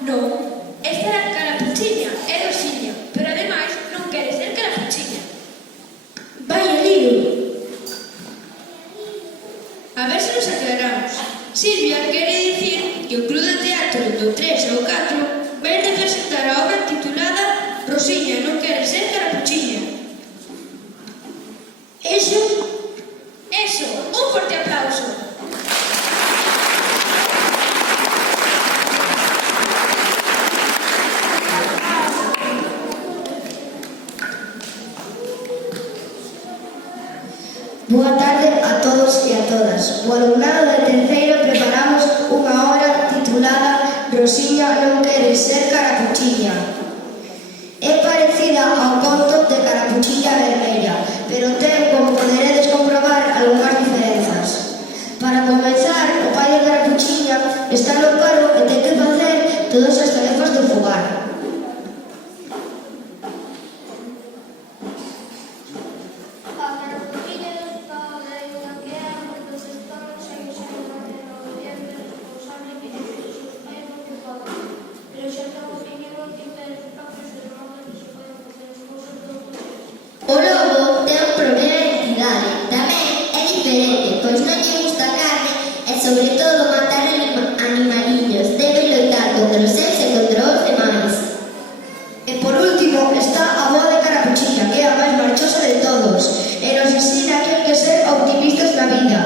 Non, esta era Carapuchiña e Rosiña, pero ademais non quere ser Carapuchiña. Vaya lío. A ver se nos aclaramos. Silvia quere dicir que o Club de Teatro do 3 ao 4 vai representar a obra titulada Rosiña non quere ser Carapuchiña. Eso, un forte aplauso. Boa tarde a todos e a todas. O alumnado de terceiro preparamos unha obra titulada Rosiña non quere ser Carapuchiña. É parecida ao conto de Carapuchiña Vermella, pero ten, como poderedes comprobar, algunhas diferenzas. Para comezar, o pai de Carapuchiña está no paro e ten que facer todas as tarefas do fogar. O lobo ten un problema de identidade, tamén é diferente, pois non lle gusta a carne e sobre todo matar animaliños, debe loitar contra os seus e contra os demais. E por último está a avoa de Carapuchiña, que é a máis marchosa de todos, e nos ensina que hai que ser optimistas na vida.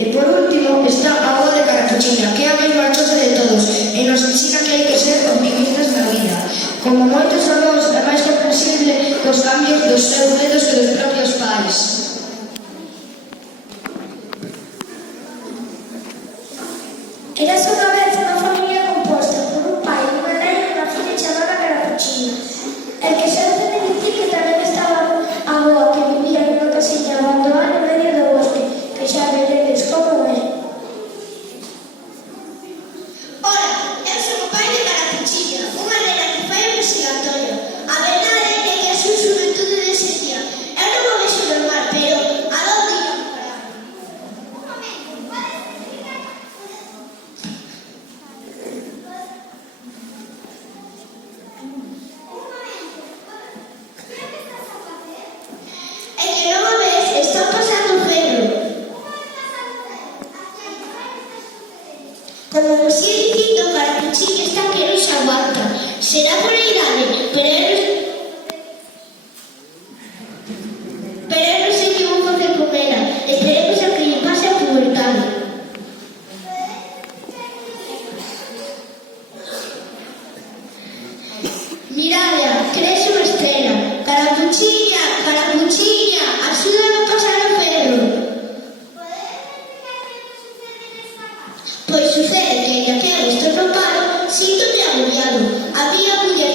E por último está a avoa de Carapuchiña, que é a máis marchosa de todos, e nos ensina que hai que ser optimistas na vida. Como moitos avós, é máis comprensible dos cambios dos seus netos que dos propios pais. Érase unha vez unha familia composta por un pai, unha nai e unha filla chamada Carapuchiña. El que se hace de dicir que tamén estaba a avoa que vivía nunha casiña abandonada no medio do bosque, que xa veredes como é. Ola, eu son o pai de Carapuchiña, unha nena que fai o investigatorio. A verdade é que a súa xuventude dese día. Eu non o vexo normal, pero a donde ia parar? Un momento, podes explicar? É que non o ves, está pasando o ferro. Como vos ia dicindo, Carapuchiña está que non se aguanta. Será por a idade, pero eu non sei que vou facer con ela. Esperemos a que lle pase a pubertade. Miradea, crece unha estrela. Carapuchiña, Carapuchiña, axúdame a pasar o ferro. Pois sucede que, ya que eu estou no paro, sinto-me agobiado. A miña muller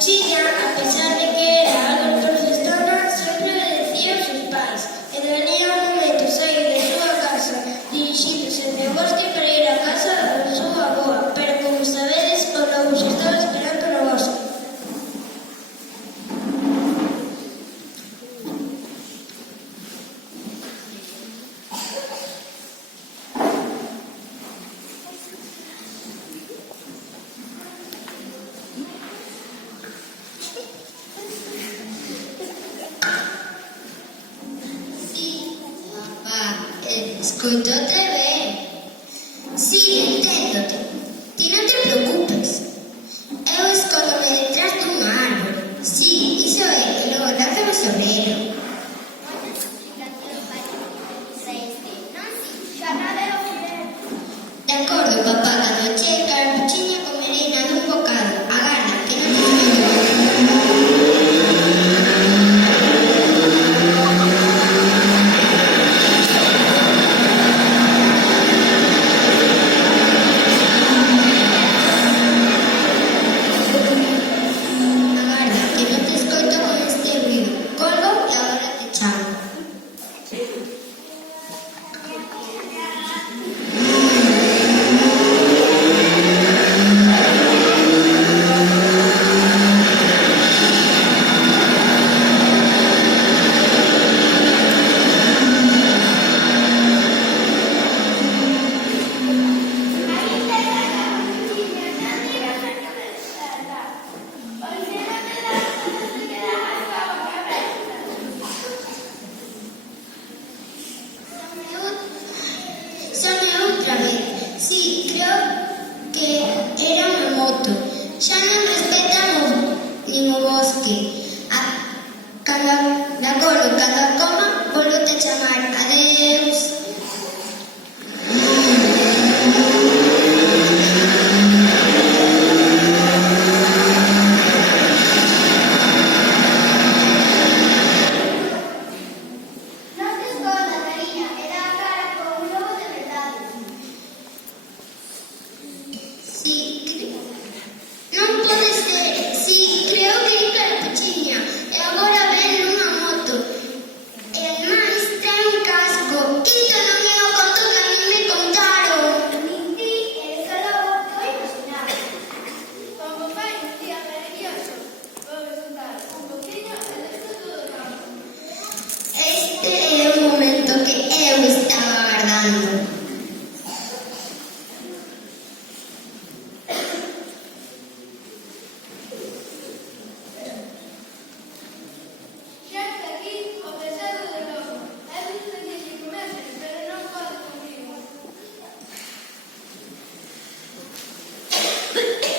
Carapuchiña, a pesar de que era algo protestona, sempre obedecía aos seus pais e daría un momento saír da súa casa dirixíndose de bosque para ir á casa da súa avoa, pero como sabedes, o lobo xa estaba esperando no bosque. Escoitóte ben. Sí, enténdote. Ti non te preocupes. Eu escóndome detrás dunha árbore. Sí, iso é, e logo lázame sobre elo. De acordo, papá, cando chegue Carapuchiña comerei na dun bocado. Agarda, que non te agarda, que non te escoito con este ruido. Colgo e agora te chamo. Soñé outra vez. Sí, creo que era unha moto. Xa non respetan nin o bosque. Cando a coma, volvote a chamar. Adeus. Non te escondas, cariña, e dá a cara con un lobo de verdade. Sí, non pode ser. Sí, creo que é Carapuchiña. E agora ven nunha moto. E ademais ten un casco. Isto non é o conto que a mí me contaron. Nin ti, eres o lobo, vou imaginar. Como fai un día maravilloso, vou estar un poquinho e despois todo campo. Este é o momento que eu estaba agardando. Xa está aquí o pesado do lobo. É visto que se comece, pero non pode contigo.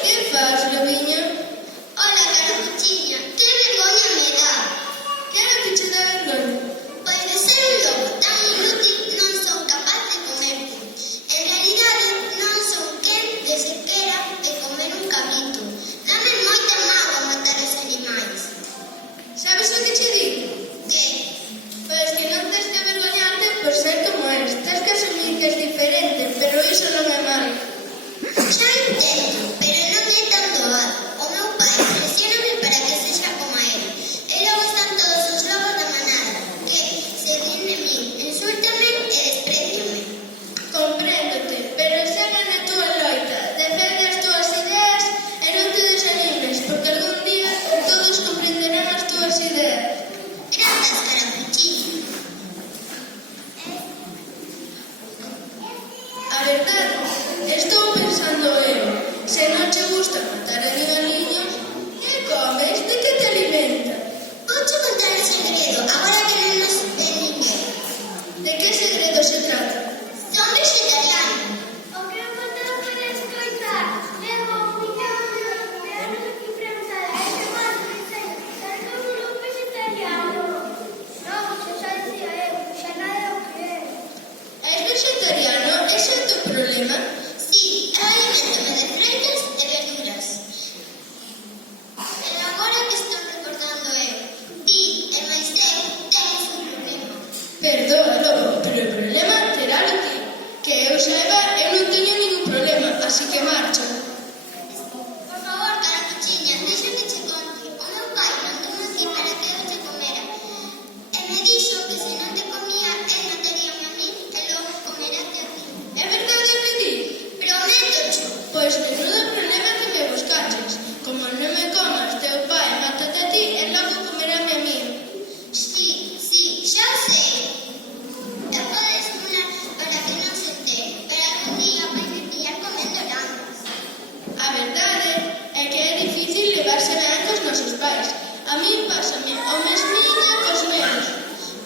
Que faz, lobiña? Hola, Carapuchiña, que vergoña me dá. Que é o que che dá vergoña? Pois de ser un lobo tan inútil non son capaz de comerte. En realidade non son quen de sequera de comer un cabrito. Dame moita mágoa matar os animais. Sabes o que che digo? Que? Pois que non tens que avergoñarte por ser como eres. Tens que asumir que és diferente, pero iso non é malo. Xa intento, pero non é tan doado. O meu pai presióname para que sexa como el. E logo están todos os lobos da manada, que se ríen de min, insúltame e despreciame. Compréndote, pero segue na túa loita. Defende as túas ideas e non te desanimes, porque algún día todos comprenderán as túas ideas. Grazas, Carapuchiña. A verdade, estou pensando eu. Se non che gusta matar animaliños, que comes? De que te alimenta? Vouche contar un segredo, agora que non nos ve ninguén. De que segredo se trata? Son vegetariano. O que non contou para escoitar. Levo un millón de anos aquí preguntar a ese mal diseño. Sabe como un lobo vegetariano? Non, xa dicía eu, xa nada é o que é. És vegetariano? Ese é o teu problema? Sí, eu alimentome de freitas e verduras. A verdade é que é difícil levarse ben cos nosos pais. A mí pásame o mesmiño cos meus.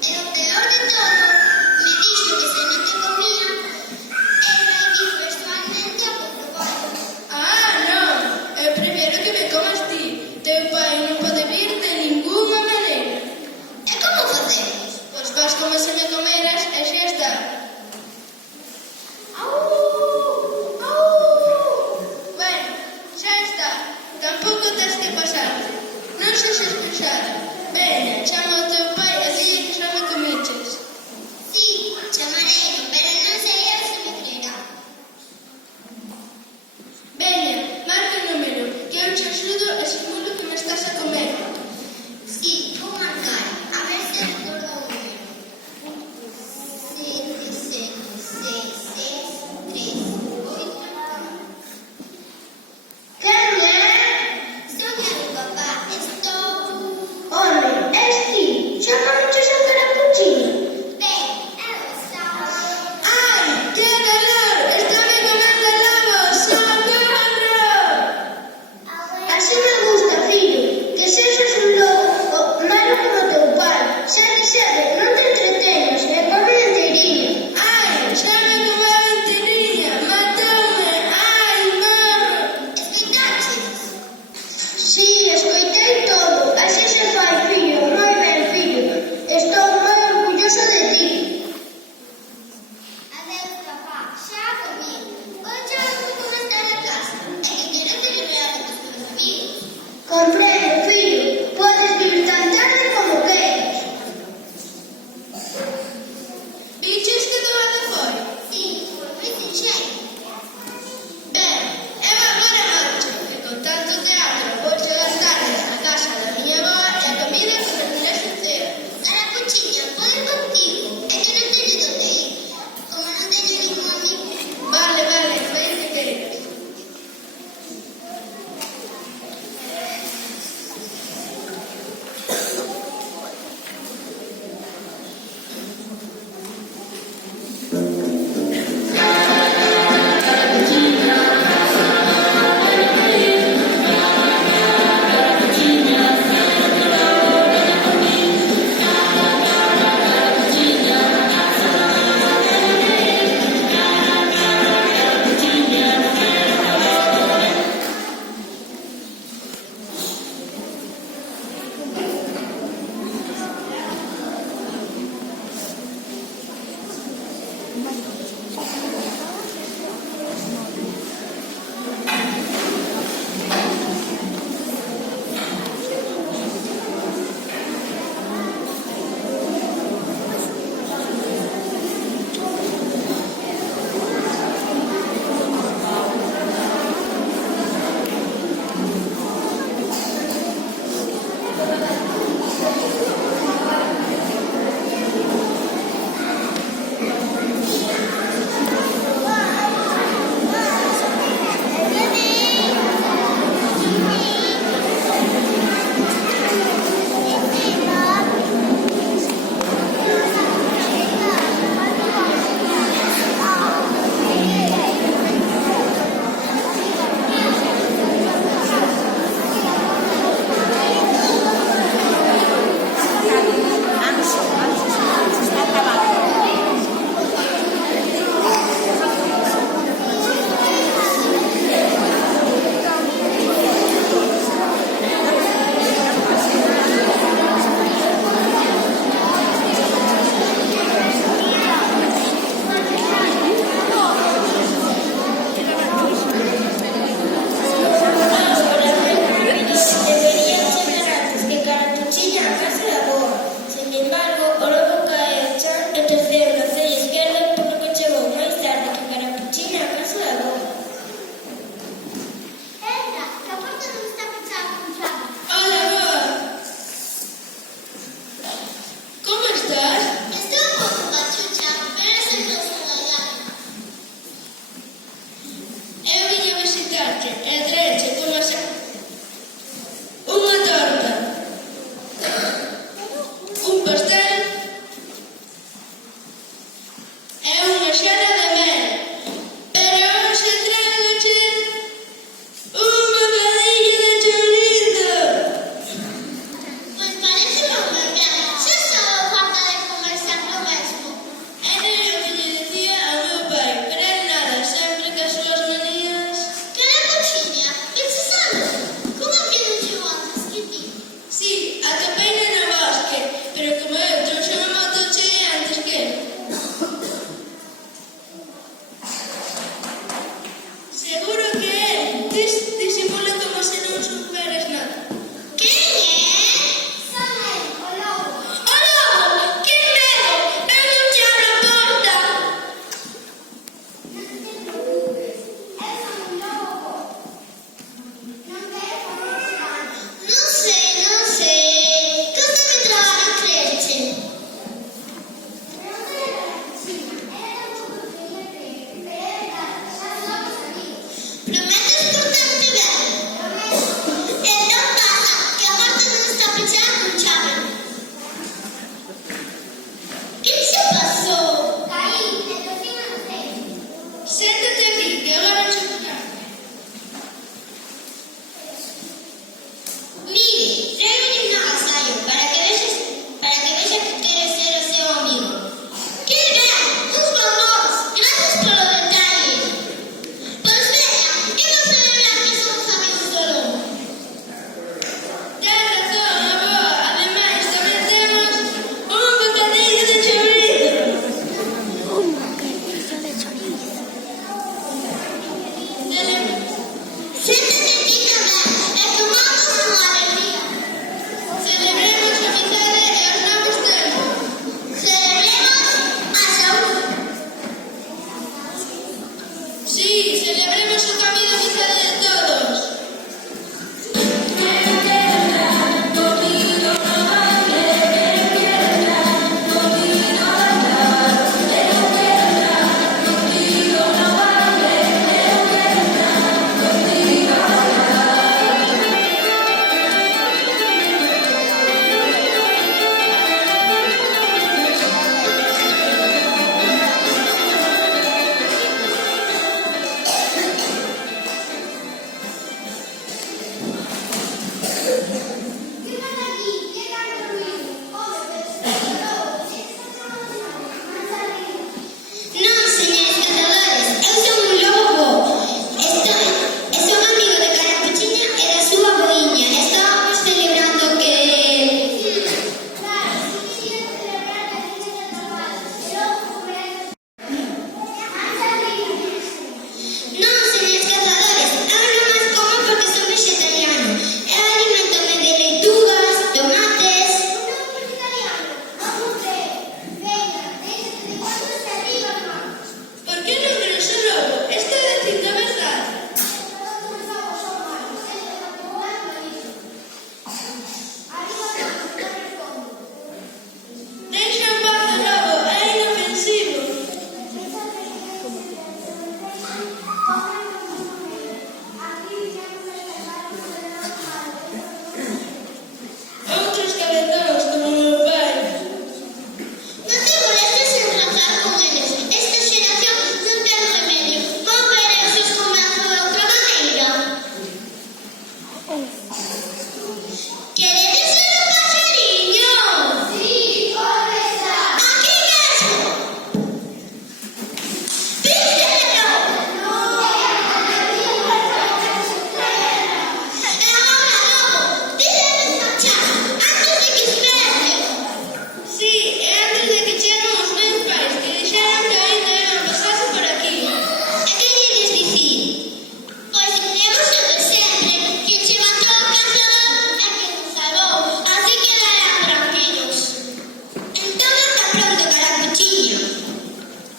E o peor de todo, me dixo que se non te comía, el vai ir personalmente a comprobarlo. Ah, non, eu prefiero que me comas ti. Teu pai non pode vir de ninguna maneira. E como facemos? Pois vas como se me comeras e xa está. Bueno, xa está. Tampouco tens que pasarte. Non sexas pesada. Veña, chama ao teu pai e dille que xa me comiches. Sí, chamarei, pero non sei eu se me creerá. Veña, marca o número, que eu te axudo e simulo que me estás a comer. Sí, vou marcar. A ver se recordo o número. 7766388. Quen é? Son eu, papá. Estou... Home, és ti. Xa comeches a carapuchiña? Ben, eu estaba... Ai, que calor! Estáme comendo lobos! Socorro! Así me gusta, fillo, que sexas un lobo malo como teu pai. Sede, non te entreteñas, e come enteiriña. Ai, xa me comeu enteriña! Matoume! Ai, morro! Escoitaches? Sí, escoitei todo. Así se fai, fillo. Moi ben, fillo. Estou moi orgulloso de ti. Adeus, papá. Xa comí. Vou chamar como está na casa. É que quero celebrar con os meus amigos. Comprendo, fillo. Podes vir tan tarde como queiras. Bichos que doado foi? Sí, foi moi sinxelo. Ben, eu agora marcho, que con tanto teatro vou chegar tarde á casa da miña avoa e a comida convertirá sincera. Carapuchiña, podo ir contigo? É que non teño donde ir. Como non teño ningún amigo. Vale, fai o que queiras. Non, señores cazadores, eu son un lobo bo. E son amigo de Carapuchiña e da súa boiña. Estábamos celebrando que... Non, señores cazadores, eu non as como porque son vegetariano. Eu alimentome de leitugas, tomates... Por que non crees o lobo? Está dicindo a verdade. Deixa en paz o lobo, é inofensivo. Outros cabezóns como o meu pai. Non te molestes en razoar con eles. Esta xeración non ten remedio. Vou ver eu se os convenzo de outra maneira. Queredes ver o paxariño? Sí, onde está? Aquí mesmo. Vístelo. E agora, lobo, dídenos marchar antes de que espere. Sí, e antes de que cheguen os meus pais, que dixeron que ainda iban pasarse por aquí. E que lles dicir? Pois diremos o de sempre, que che matou o cazador e que nos salvou, así quedarán tranquilos. Entón ata pronto, Carapuchiña.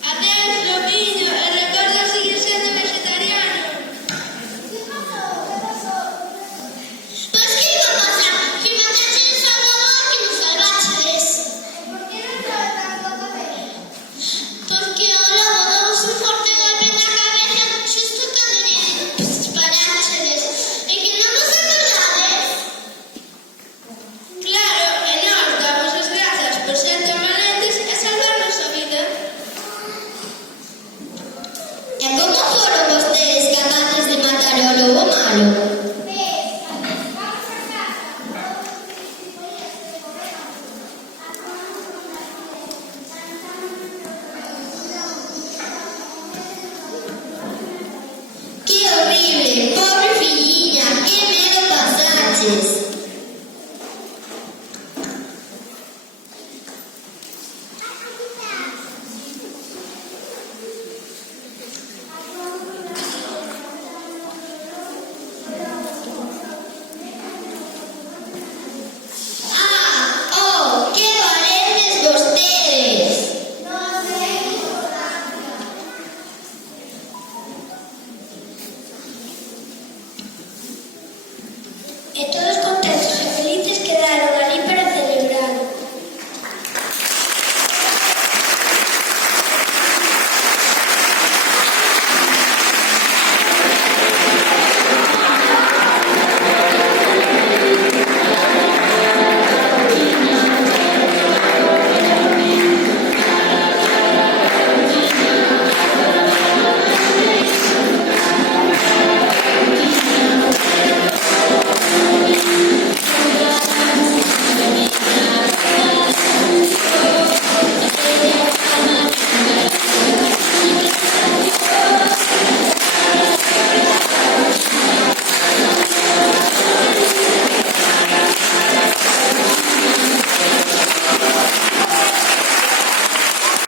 Adeus, lobiño, e recorda seguir sendo vegetariano. Pois que iba a pasar? Que matache o Salvador que nos salvachedes. Porque o lobo dous un forte golpe na cabeza xusto cando lle disparachedes. E que non vos acordades? Claro, e nós damos as grazas por ser tan valentes e salvarnos a vida. E como foron vostedes capaces de matar o lobo malo? Que horrible, pobre filliña, que medo pasaches. Ah, oh, que valentes vostedes. E todos